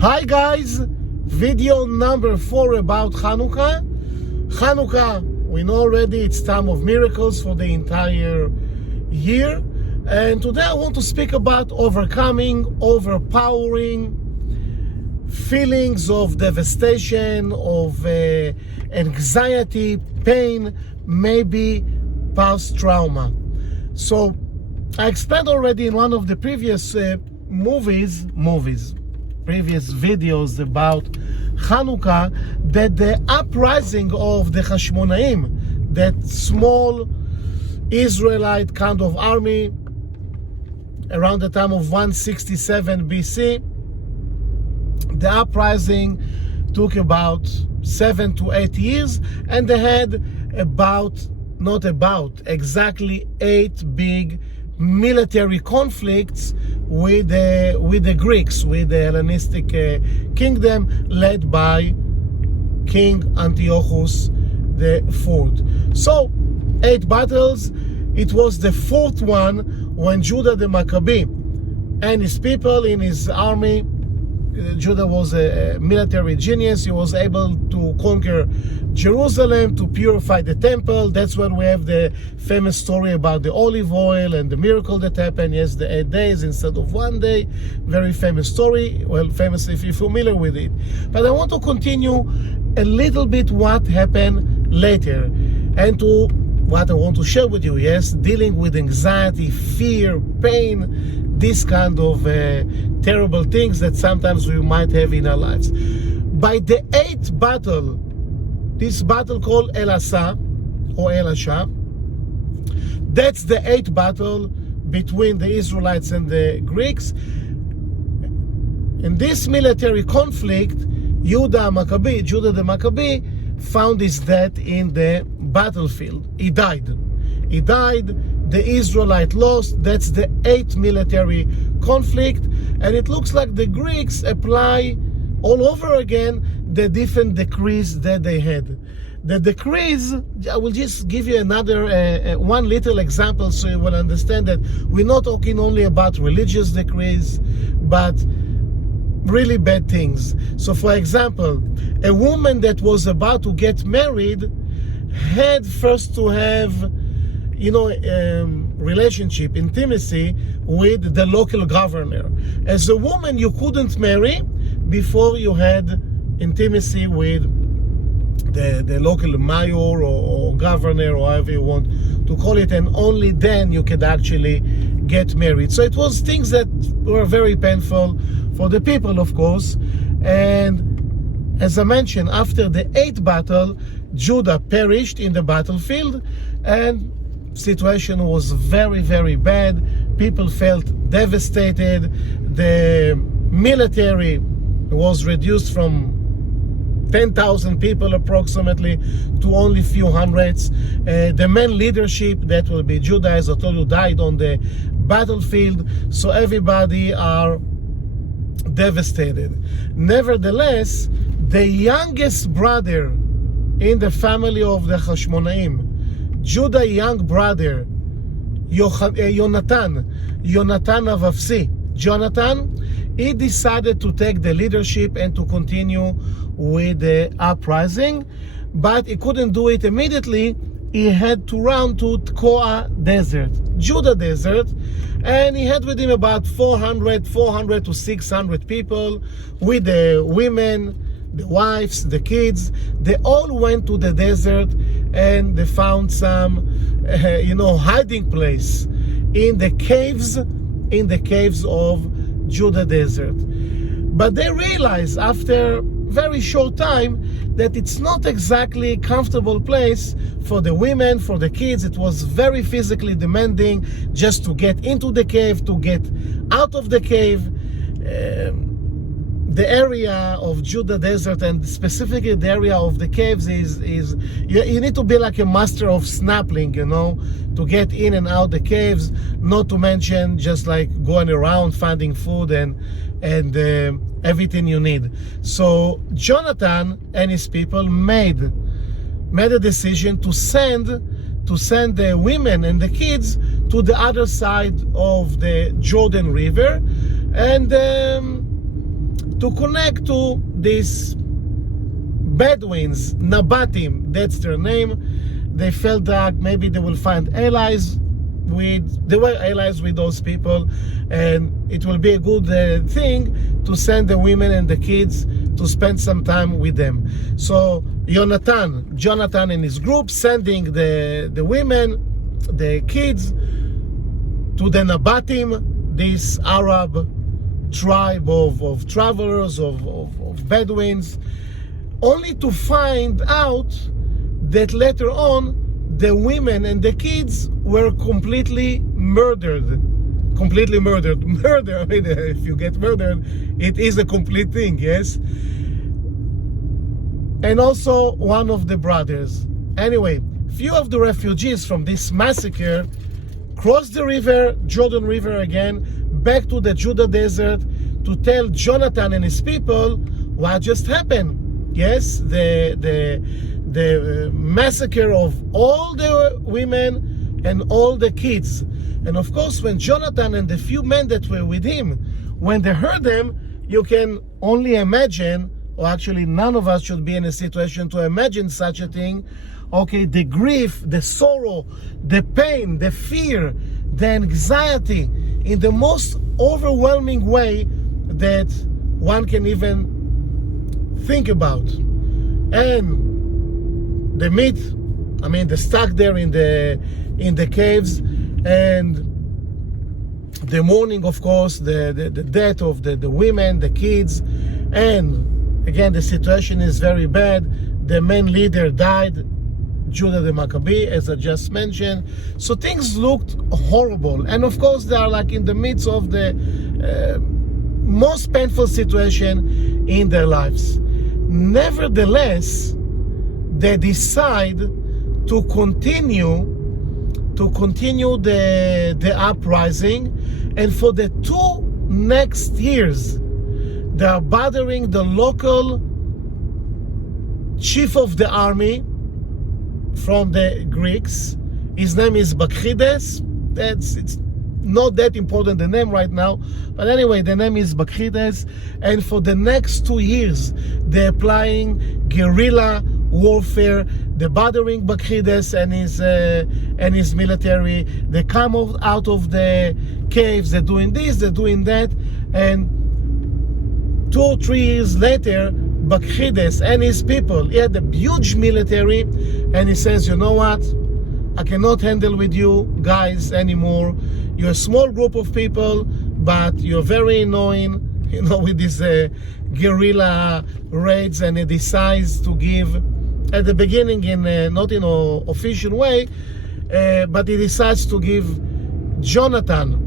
Hi guys, video number 4 about Chanukah. Chanukah, we know already it's time of miracles for the entire year. And today I want to speak about overcoming, overpowering feelings of devastation, of anxiety, pain, maybe past trauma. So I explained already in one of the previous previous videos about Chanukah that the uprising of the Hashmonaim, that small Israelite kind of army around the time of 167 BC, the uprising took about 7 to 8 years, and they had exactly 8 big military conflicts with the Greeks, with the Hellenistic kingdom led by King Antiochus IV. So 8 battles. It was the 4th one when Judah the Maccabee and his people in his army. Judah was a military genius. He was able to conquer Jerusalem, to purify the temple. That's when we have the famous story about the olive oil and the miracle that happened. Yes, the 8 days instead of 1 day. Very famous story. Well, famous if you're familiar with it. But I want to continue a little bit what happened later, and to what I want to share with you. Yes, dealing with anxiety, fear, pain, this kind of terrible things that sometimes we might have in our lives. By the 8th battle, this battle called Elasah or Elisha, that's the 8th battle between the Israelites and the Greeks. In this military conflict, Judah the Maccabee found his death in the battlefield. He died. The Israelite lost. That's the 8th military conflict, and it looks like the Greeks apply all over again the different decrees that they had. The decrees, I will just give you another one little example so you will understand that we're not talking only about religious decrees, but really bad things. So for example, a woman that was about to get married had first to have relationship, intimacy with the local governor. As a woman, you couldn't marry before you had intimacy with the local mayor or governor, or however you want to call it, and only then you could actually get married. So it was things that were very painful for the people, of course. And as I mentioned, after the 8th battle, Judah perished in the battlefield, and situation was very, very bad. People felt devastated. The military was reduced from 10,000 people approximately to only few hundreds. The main leadership, that will be Judah, as I told you, died on the battlefield. So everybody are devastated. Nevertheless, the youngest brother in the family of the Hashmonaim, Judah's young brother, Jonathan of Avsi, Jonathan, he decided to take the leadership and to continue with the uprising, but he couldn't do it immediately. He had to run to Tekoa Desert, Judah Desert, and he had with him about 400 to 600 people, with the women, the wives, the kids. They all went to the desert, and they found some hiding place in the caves of Judah Desert. But they realized after very short time that it's not exactly a comfortable place for the women, for the kids. It was very physically demanding just to get into the cave, to get out of the cave. The area of Judah Desert, and specifically the area of the caves, is you need to be like a master of snapping, to get in and out the caves, not to mention just like going around finding food and everything you need. So Jonathan and his people made a decision to send the women and the kids to the other side of the Jordan River, and to connect to these Bedouins, Nabatim, that's their name. They felt that maybe they will find allies they were allies with those people, and it will be a good thing to send the women and the kids to spend some time with them. So Jonathan and his group sending the women, the kids, to the Nabatim, this Arab tribe of travelers, of Bedouins, only to find out that later on the women and the kids were completely murdered. Murder, I mean, if you get murdered, it is a complete thing, yes? And also one of the brothers. Anyway, few of the refugees from this massacre crossed the river, Jordan River again, back to the Judah desert to tell Jonathan and his people what just happened. Yes, the massacre of all the women and all the kids. And of course, when Jonathan and the few men that were with him, when they heard them, you can only imagine, or actually none of us should be in a situation to imagine such a thing. Okay, the grief, the sorrow, the pain, the fear, the anxiety, in the most overwhelming way that one can even think about. And they meet, I mean, they're stuck there in the caves, and the mourning, of course, the death of the women, the kids, and again, the situation is very bad. The main leader died, Judah the Maccabee, as I just mentioned. So things looked horrible. And of course, they are like in the midst of the most painful situation in their lives. Nevertheless, they decide to continue the uprising, and for the 2 next years, they are bothering the local chief of the army from the Greeks. His name is Bakchides. It's not that important, the name right now, but anyway, the name is Bakchides. And for the next 2 years, they're applying guerrilla warfare. They're bothering Bakchides and his military. They come out of the caves. They're doing this, they're doing that, and 2 or 3 years later, Bakchides and his people, he had a huge military, and he says, you know what? I cannot handle with you guys anymore. You're a small group of people, but you're very annoying, with these guerrilla raids. And he decides to give, at the beginning, not in an official way, but he decides to give Jonathan,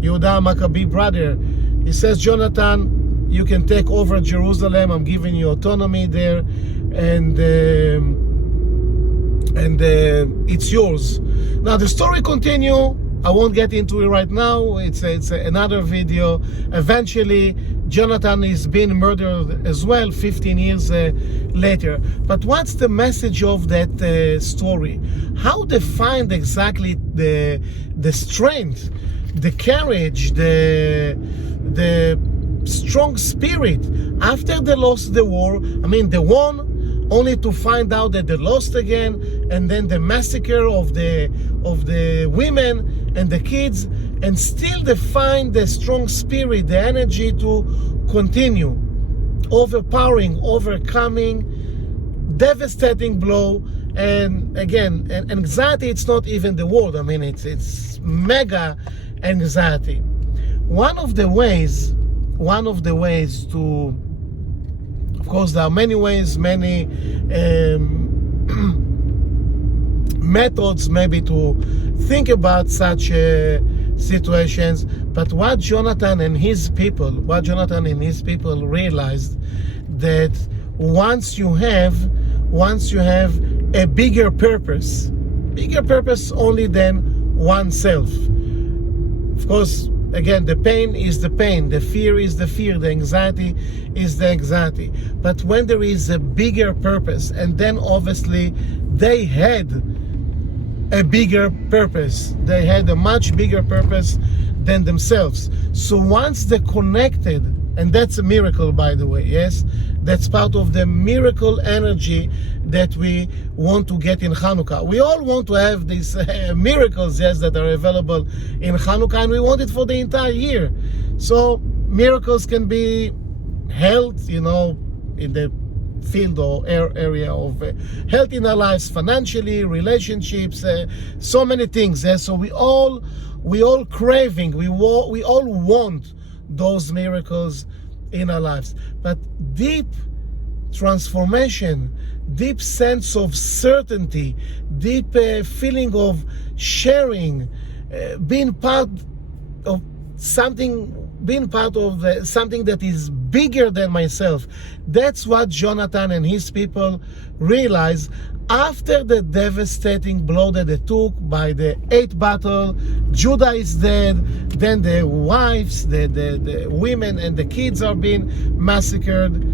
Yehuda Maccabee brother, he says, Jonathan, you can take over Jerusalem. I'm giving you autonomy there, and it's yours. Now the story continues. I won't get into it right now. It's another video. Eventually, Jonathan is being murdered as well, 15 years later. But what's the message of that story? How they find exactly the strength, the courage, the strong spirit after they lost the war. I mean, they won, only to find out that they lost again, and then the massacre of the women and the kids, and still they find the strong spirit, the energy to continue, overpowering, overcoming, devastating blow. And again, anxiety, it's not even the word. I mean, it's mega anxiety. One of the ways to, of course, there are many ways, many methods maybe to think about such situations. But what Jonathan and his people realized, that once you have a bigger purpose only than oneself. Of course, again, the pain is the pain, the fear is the fear, the anxiety is the anxiety. But when there is a bigger purpose, and then obviously they had a bigger purpose, they had a much bigger purpose than themselves. So once they connected And that's a miracle, by the way, yes? That's part of the miracle energy that we want to get in Chanukah. We all want to have these miracles, yes, that are available in Chanukah, and we want it for the entire year. So miracles can be health, in the field or area of health in our lives, financially, relationships, so many things. So we all craving, we all want those miracles in our lives. But deep transformation, deep sense of certainty, deep feeling of sharing, being part of something that is bigger than myself. That's what Jonathan and his people realized after the devastating blow that they took by the 8th battle. Judah is dead, then the wives, the women and the kids are being massacred.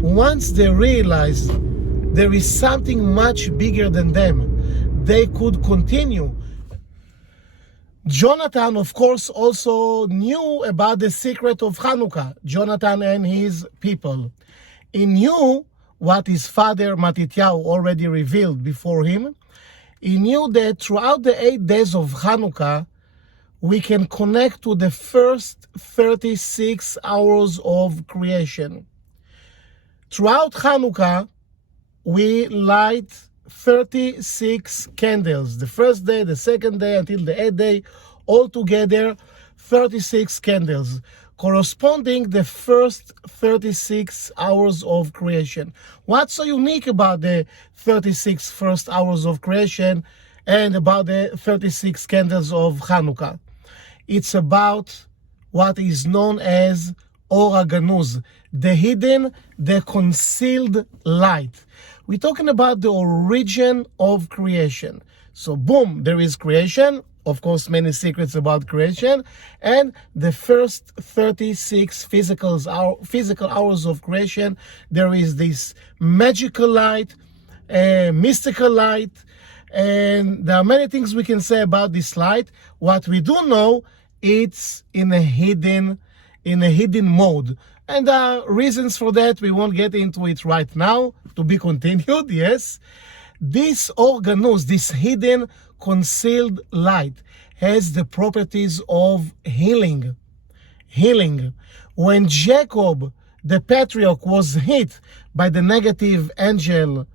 Once they realized there is something much bigger than them, they could continue. Jonathan, of course, also knew about the secret of Chanukah, Jonathan and his people. He knew what his father Matityahu already revealed before him. He knew that throughout the 8 days of Chanukah, we can connect to the first 36 hours of creation. Throughout Chanukah, we light 36 candles. The first day, the second day, until the 8th day, all together 36 candles, corresponding the first 36 hours of creation. What's so unique about the 36 first hours of creation and about the 36 candles of Chanukah? It's about what is known as Or HaGanuz, the hidden, the concealed light. We're talking about the origin of creation. So boom, there is creation. Of course, many secrets about creation. And the first 36 physical hours of creation, there is this magical light, mystical light. And there are many things we can say about this light. What we do know, it's in a hidden mode. And there are reasons for that. We won't get into it right now. To be continued, yes. This Or HaGanuz, this hidden, concealed light, has the properties of healing. When Jacob, the patriarch, was hit by the negative angel,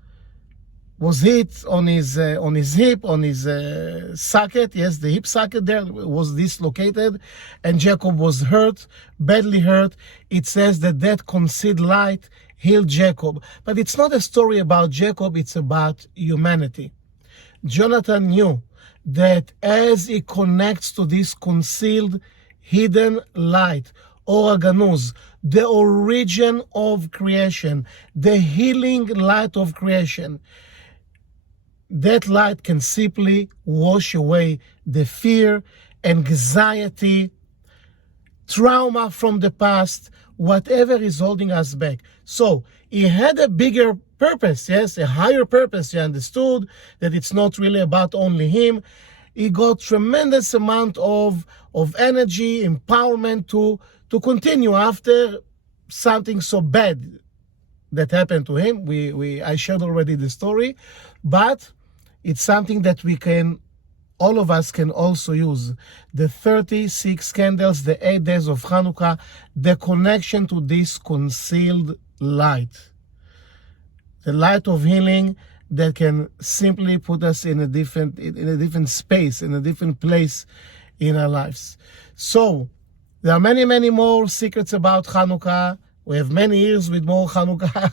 was hit on his hip, on his socket. Yes, the hip socket there was dislocated, and Jacob was hurt, badly hurt. It says that concealed light healed Jacob. But it's not a story about Jacob, it's about humanity. Jonathan knew that as he connects to this concealed, hidden light, Or HaGanuz, the origin of creation, the healing light of creation, that light can simply wash away the fear, anxiety, trauma from the past, whatever is holding us back. So he had a bigger purpose, yes, a higher purpose. He understood that it's not really about only him. He got tremendous amount of energy, empowerment to continue after something so bad that happened to him. I shared already the story, but it's something that all of us can also use. The 36 candles, the 8 days of Chanukah, the connection to this concealed light. The light of healing that can simply put us in a different space, in a different place in our lives. So there are many, many more secrets about Chanukah. We have many years with more Chanukah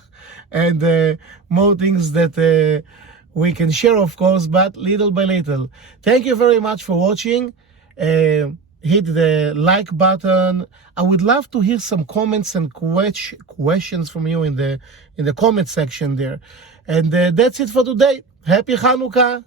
and more things that we can share, of course, but little by little. Thank you very much for watching. Hit the like button. I would love to hear some comments and questions from you in the comment section there. And that's it for today. Happy Chanukah.